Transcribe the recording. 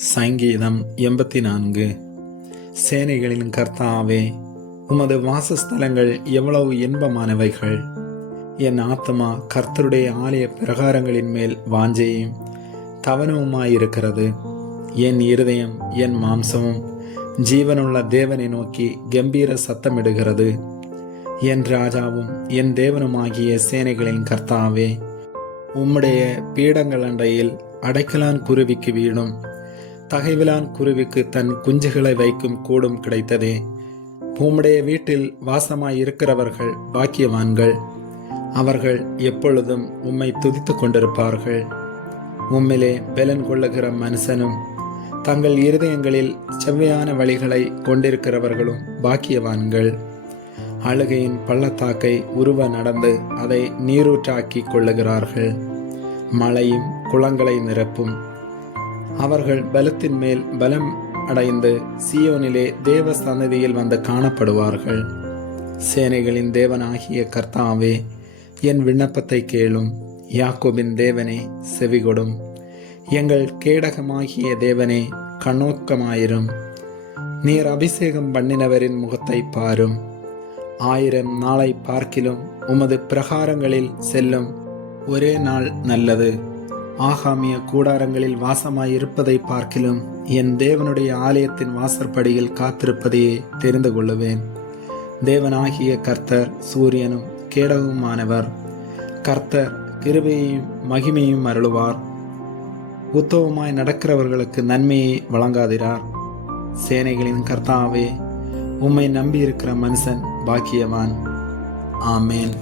சங்கீதம் 84. சேனைகளின் கர்த்தாவே, உமது வாசஸ்தலங்கள் எவ்வளவு இன்பமானவைகள்! என் ஆத்மா கர்த்தருடைய ஆலய பிரகாரங்களின் மேல் வாஞ்சையும் தவனவுமாயிருக்கிறது. என் இருதயம் என் மாம்சமும் ஜீவனுள்ள தேவனை நோக்கி கம்பீர சத்தமிடுகிறது. என் ராஜாவும் என் தேவனுமாகிய சேனைகளின் கர்த்தாவே, உம்முடைய பீடங்கள் அண்டையில் அடைக்கலான் குருவிக்கு வீடும் தகைவிலான் குருவிக்கு தன் குஞ்சுகளை வைக்கும் கூடும் கிடைத்ததே. உம்முடைய வீட்டில் வாசமாய் இருக்கிறவர்கள் பாக்கியவான்கள். அவர்கள் எப்பொழுதும் உம்மை துதித்து கொண்டிருப்பார்கள். உம்மிலே பலன் கொள்ளுகிற மனுஷனும் தங்கள் இருதயங்களில் செவ்வையான வழிகளை கொண்டிருக்கிறவர்களும் பாக்கியவான்கள். அழுகையின் பள்ளத்தாக்கை உருவ நடந்து அதை நீரூற்றாக்கி கொள்ளுகிறார்கள். மழையும் குளங்களை நிரப்பும். அவர்கள் பலத்தின் மேல் பலம் அடைந்து சீயோனிலே தேவ சன்னதியில் வந்து காணப்படுவார்கள். சேனைகளின் தேவனாகிய கர்த்தாவே, என் விண்ணப்பத்தை கேளும். யாக்கோபின் தேவனே, செவிகொடும். எங்கள் கேடகமாகிய தேவனே, கண்ணோக்கமாயிரும். நீர் அபிஷேகம் பண்ணினவரின் முகத்தை பாரும். 1000 நாளை பார்க்கிலும் உமது பிரகாரங்களில் செல்லும் ஒரே நாள் நல்லது. ஆகாமிய கூடாரங்களில் வாசமாயிருப்பதை பார்க்கிலும் என் தேவனுடைய ஆலயத்தின் வாசற்படியில் காத்திருப்பதையே தெரிந்து கொள்ளுவேன். தேவனாகிய கர்த்தர் சூரியனும் கேடகமுமானவர். கர்த்தர் கிருபையையும் மகிமையும் அருளுவார். உத்தவமாய் நடக்கிறவர்களுக்கு நன்மையை வழங்காதிரார். சேனைகளின் கர்த்தாவே, உம்மை நம்பியிருக்கிற மனுஷன் பாக்கியவான். ஆமேன்.